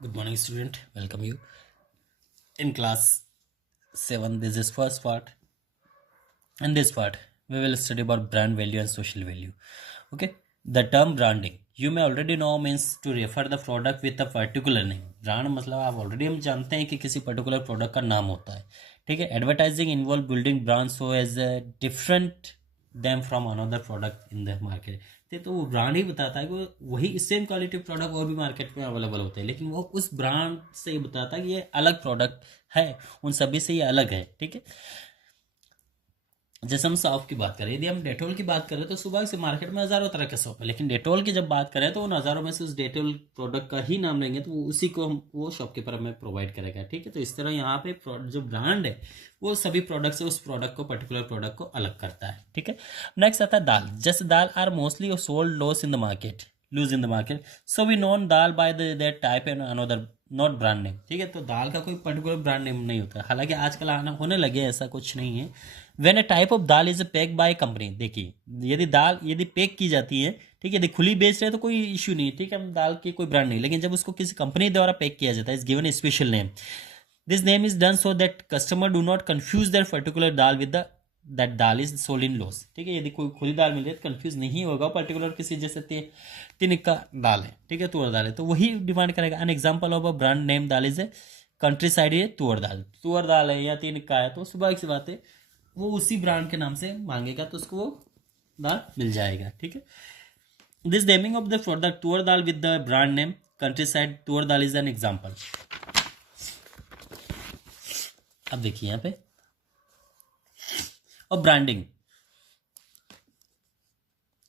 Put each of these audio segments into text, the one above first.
Good morning, student. Welcome you in class 7. This is first part. In this part, we will study about brand value and social value. Okay. The term branding you may already know means to refer the product with a particular name. Brand मतलब आप already हम जानते हैं कि किसी particular product का नाम होता है. ठीक है. Advertising involve building brand so as different them from another product in the market. तो वो ब्रांड ही बताता है कि वही सेम क्वालिटी प्रोडक्ट और भी मार्केट में अवेलेबल होते हैं, लेकिन वो उस ब्रांड से ही बताता है कि ये अलग प्रोडक्ट है, उन सभी से ये अलग है. ठीक है. जैसे हम सॉप की बात करें, यदि हम डेटोल की बात करें तो सुबह से मार्केट में हज़ारों तरह के सॉप है, लेकिन डेटोल की जब बात करें तो उन हज़ारों में से उस डेटोल प्रोडक्ट का ही नाम लेंगे तो वो उसी को हम वो शॉपकीपर हमें प्रोवाइड करेगा. ठीक है. तो इस तरह यहाँ पे जो ब्रांड है वो सभी प्रोडक्ट से उस प्रोडक्ट को पर्टिकुलर प्रोडक्ट को अलग करता है. ठीक है. नेक्स्ट आता है दाल. जैसे dal are mostly sold loose in the market loose in the market, so we known dal by that type and another not brand name. ठीक है. तो दाल का कोई पर्टिकुलर ब्रांड नेम नहीं होता, हालांकि आजकल आना होने लगे, ऐसा कुछ नहीं है. When a type of dal is pack by company. देखिए, यदि पैक की जाती है, ठीक है, यदि खुली बेच रहे हैं तो कोई इश्यू नहीं. ठीक है. दाल की कोई ब्रांड नहीं, लेकिन जब उसको किसी कंपनी द्वारा पैक किया जाता है, is given A special name. This name is done so that customer do not confuse that particular dal with the that dal is sold in loss. ठीक है. यदि कोई खुली दाल मिल रही है तो कंफ्यूज नहीं होगा पर्टिकुलर किसी, जैसे तिनक का दाल है, ठीक है, तुअर दाल है, तो वही डिमांड करेगा. An example of a brand name dal is a country side है तुअर दाल है या तिनक का है, तो सुबह की बात है वो उसी ब्रांड के नाम से मांगेगा तो उसको वो दाल मिल जाएगा. ठीक है. This naming of the product toor dal with the brand name country side toor dal is an example. अब देखिए यहाँ पे और branding.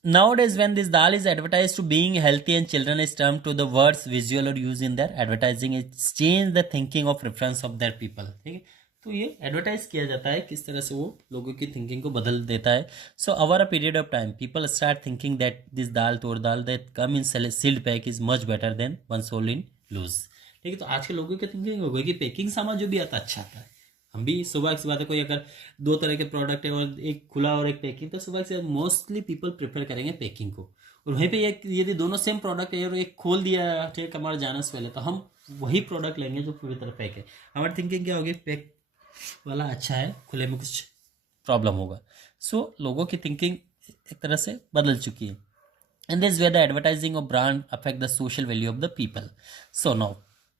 Nowadays, when this dal is advertised to being healthy and children is termed to the words visual or used in their advertising, it's changed the thinking of reference of their people. ठीक है. तो ये advertise किया जाता है, किस तरह से वो लोगों की थिंकिंग को बदल देता है. So over a period of time people start thinking that this dal toor dal that come in sealed pack is much better than one sold in loose. ठीक है. तो आज के लोगों की थिंकिंग हो गई कि पैकिंग सामान जो भी आता अच्छा आता है. हम भी सुबह की बात है, कोई अगर दो तरह के प्रोडक्ट है और एक खुला और एक पैकिंग, तो सुबह से मोस्टली पीपल प्रेफर करेंगे पैकिंग को. और वहीं पे एक यदि दोनों सेम प्रोडक्ट है और एक खोल दिया, ठीक, हमारे जाने से पहले, तो हम वही प्रोडक्ट लेंगे जो पूरी तरह पैक है. हमारी थिंकिंग क्या होगी, पैक वाला अच्छा है, खुले में कुछ प्रॉब्लम होगा. सो लोगों की थिंकिंग एक तरह से बदल चुकी है. And this way the advertising of brand affect the social value of the people. So now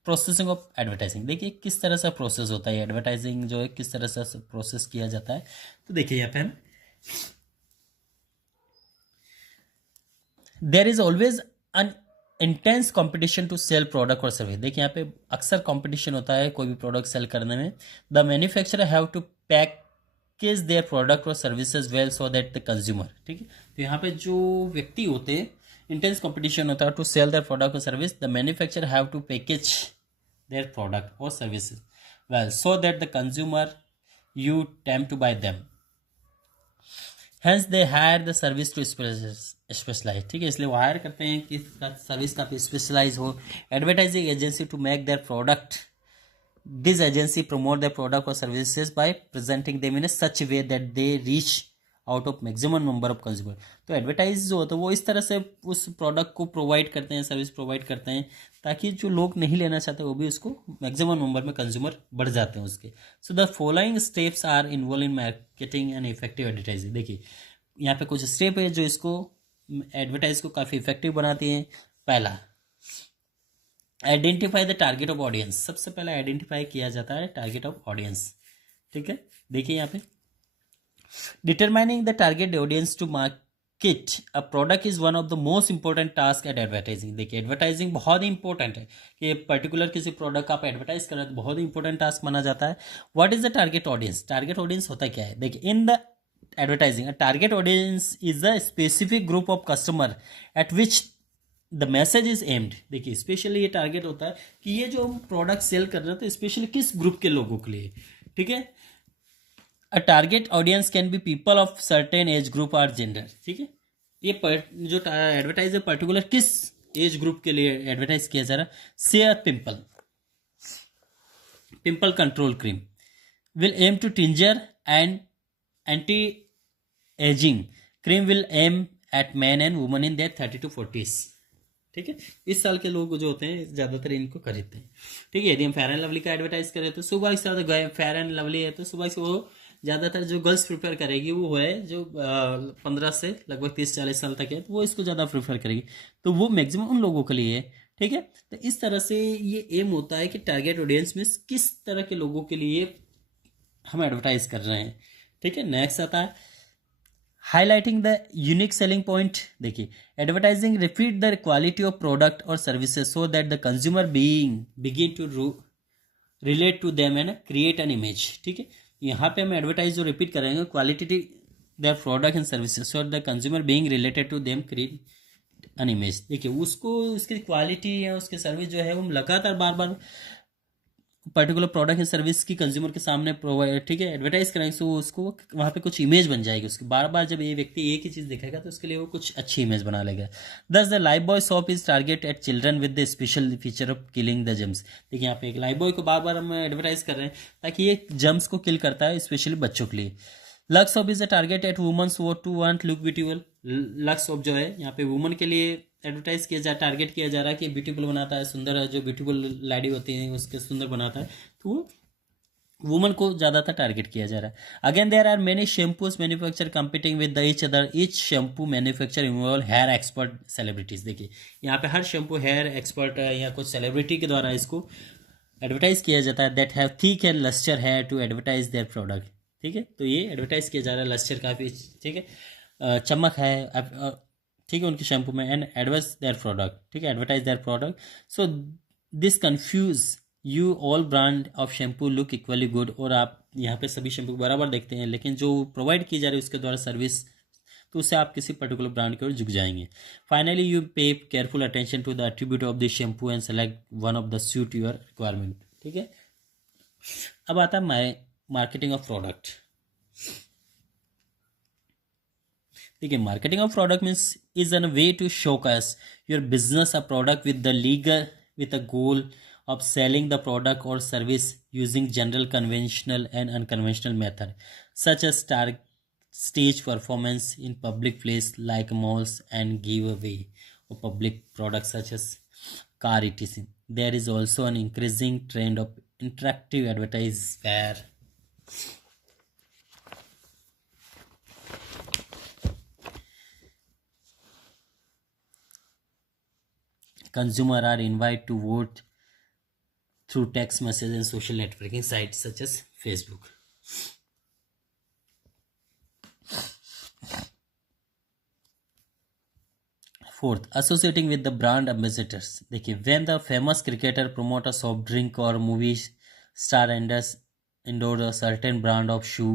processing of advertising. देखिए किस तरह से प्रोसेस होता है एडवर्टाइजिंग जो है, किस तरह से प्रोसेस किया जाता है. तो देखिए यहाँ पे हम there is always an intense competition to sell product और सर्विस. देखिए यहाँ पे अक्सर कॉम्पिटिशन होता है कोई भी प्रोडक्ट सेल करने में. The manufacturer have to package their product और services well so that the consumer. ठीक है. तो यहाँ पे जो व्यक्ति होते हैं, इंटेंस कॉम्पिटिशन होता है टू सेल देयर प्रोडक्ट और service. The manufacturer have to package their product or services well so that the consumer you tempt to buy them. Hence they hire the service to specialize. ठीक है. इसलिए वो higher करते हैं कि service काफ़ी specialise हो. Advertising agency to make their product. This agency promote their product और services by presenting them in such way that they reach out of maximum number of consumer. तो एडवर्टाइज जो होता है वो इस तरह से उस प्रोडक्ट को प्रोवाइड करते हैं, सर्विस प्रोवाइड करते हैं, ताकि जो लोग नहीं लेना चाहते वो भी उसको मैक्सिमम नंबर में कंज्यूमर बढ़ जाते हैं उसके. So the following steps are involve in marketing and effective advertising. देखिए यहाँ पे कुछ स्टेप है जो इसको एडवर्टाइज को काफ़ी इफेक्टिव बनाती हैं. पहला, identify the target of audience. सबसे पहले आइडेंटिफाई किया जाता है टारगेट ऑफ ऑडियंस. ठीक है. देखिए यहाँ पे determining the target audience to market a product is one of the most important task at advertising. देखिए एडवर्टाइजिंग बहुत ही इंपॉर्टेंट है कि पर्टिकुलर किसी प्रोडक्ट का आप एडवर्टाइज कर रहे हैं तो बहुत ही इंपॉर्टेंट टास्क माना जाता है. What is the target audience. Target audience होता क्या है. देखिए in the advertising a target audience is a specific group of customer at which the message is aimed. देखिए स्पेशली ये टारगेट होता है कि ये जो हम प्रोडक्ट सेल कर रहे हैं तो स्पेशली किस ग्रुप के लोगों के लिए. ठीक है. A target audience can be people of certain age group or gender. ठीक है. ये जो एडवर्टाइज है पर्टिकुलर किस एज ग्रुप के लिए एडवर्टाइज किया जा रहा है. से pimple control cream will aim to tincture and anti-aging cream will aim at men and women in their 30 to 40s. ठीक है, इस साल के लोग जो होते हैं ज़्यादातर इनको खरीदते हैं। ठीक है, यदि हम फेयर एंड लवली का एडवर्टाइज करें तो सुबह से ज़्यादा फेयर एंड लवली है तो सुबह से वो ज़्यादातर जो गर्ल्स प्रिफर करेगी वो है जो 15 से लगभग 30-40 साल तक है, तो वो इसको ज़्यादा प्रिफर करेगी, तो वो मैक्सिमम उन लोगों के लिए है। ठीक है, तो इस तरह से ये एम होता है कि टारगेट ऑडियंस में किस तरह के लोगों के लिए हम एडवर्टाइज कर रहे हैं। ठीक है, नेक्स्ट आता है highlighting the unique selling point. देखिए, advertising repeat the quality of product और services so that the consumer being begin to relate to them and create an image. ठीक है, यहाँ पे हम एडवर्टाइज जो रिपीट करेंगे quality their product and services so the consumer being related to them create an image. देखिए, उसको उसकी क्वालिटी या उसके सर्विस जो है वो लगातार बार बार पर्टिकुलर प्रोडक्ट या सर्विस की कंज्यूमर के सामने प्रोवाइड, ठीक है, एडवर्टाइज कराएंगे, सो उसको वहाँ पे कुछ इमेज बन जाएगी उसकी। बार बार जब ये व्यक्ति एक ही चीज़ दिखेगा तो उसके लिए वो कुछ अच्छी इमेज बना लेगा। Thus the Lifebuoy soap is target at children with the special feature of killing the germs. देखिए, यहाँ पे एक लाइफ बॉय को बार बार हम एडवर्टाइज कर रहे हैं ताकि ये जम्स को किल करता है, स्पेशली बच्चों के लिए। Lux of is a target at womens वो to want look beautiful. Lux of जो है यहाँ पे वुमन के लिए एडवर्टाइज किया जा टारगेट किया जा रहा है कि ब्यूटीफुल बनाता है, सुंदर है, जो ब्यूटीफुल लेडी होती है उसके सुंदर बनाता है, तो वो वुमन को ज़्यादातर टारगेट किया जा रहा है। Again there are many shampoos manufacture competing with the each other. Each shampoo manufacture involve hair expert celebrities. देखिए, यहाँ पे हर शैम्पू हेयर एक्सपर्ट या कुछ सेलिब्रिटी के द्वारा इसको एडवर्टाइज किया जाता है। That have thick and lustre hair to advertise their product. ठीक है, तो ये एडवर्टाइज किया जा रहा है, लस्टर काफ़ी, ठीक है, चमक है, ठीक है, उनके शैम्पू में, एंड एडवर्स देयर प्रोडक्ट। ठीक है, advertise their product. So this confuse you all brand of shampoo look equally good. और आप यहाँ पे सभी शैम्पू बराबर देखते हैं, लेकिन जो प्रोवाइड की जा रही है उसके द्वारा सर्विस, तो उससे आप किसी पर्टिकुलर ब्रांड की ओर झुक जाएंगे। Finally you pay careful attention to the attribute of this shampoo and select one of the suit your requirement. ठीक है, अब आता है माई मार्केटिंग ऑफ प्रोडक्ट। ठीक है, marketing of product means is an way to showcase your business a product with the legal with a goal of selling the product or service using general conventional and unconventional method such as stage performance in public place like malls and giveaway or public products such as car etc. There is also an increasing trend of interactive advertise where consumers are invited to vote through text message and social networking sites such as Facebook. Fourth, associating with the brand ambassadors. देखिए, when the famous cricketer promote a soft drink or movie star endorse a certain brand of shoe,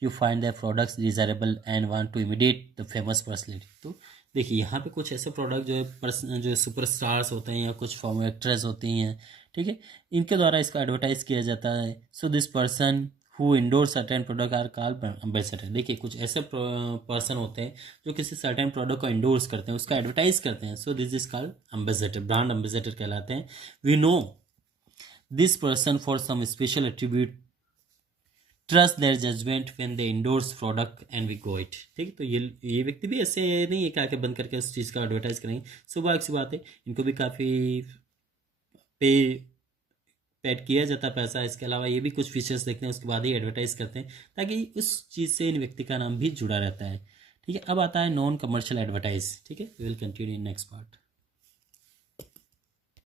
you find their products desirable and want to imitate the famous personality. तो देखिए, यहाँ पे कुछ ऐसे product जो है जो सुपर स्टार्स होते हैं या कुछ फॉर्म एक्ट्रेस होती हैं, ठीक है, इनके द्वारा इसका एडवर्टाइज किया जाता है। So this person who endorse certain product are called ambassador. देखिए, कुछ ऐसे पर्सन होते हैं जो किसी सर्टेन प्रोडक्ट को इंडोर्स करते हैं, उसका एडवर्टाइज करते हैं, so this is called ambassador, brand ambassador कहलाते हैं। We know this person for some special attribute, trust their judgement when they endorse product and we go it. ठीक है, तो ये व्यक्ति भी ऐसे नहीं है कि आके बंद करके उस चीज़ का एडवर्टाइज करेंगे। सुबह एक सी बात है, इनको भी काफ़ी पेड किया जाता है पैसा। इसके अलावा ये भी कुछ फीचर्स देखते हैं, उसके बाद ही एडवर्टाइज करते हैं ताकि उस चीज़ से इन व्यक्ति का नाम भी जुड़ा रहता है। ठीक है, अब आता है नॉन कमर्शियल एडवर्टाइज। ठीक है, we will continue in next part.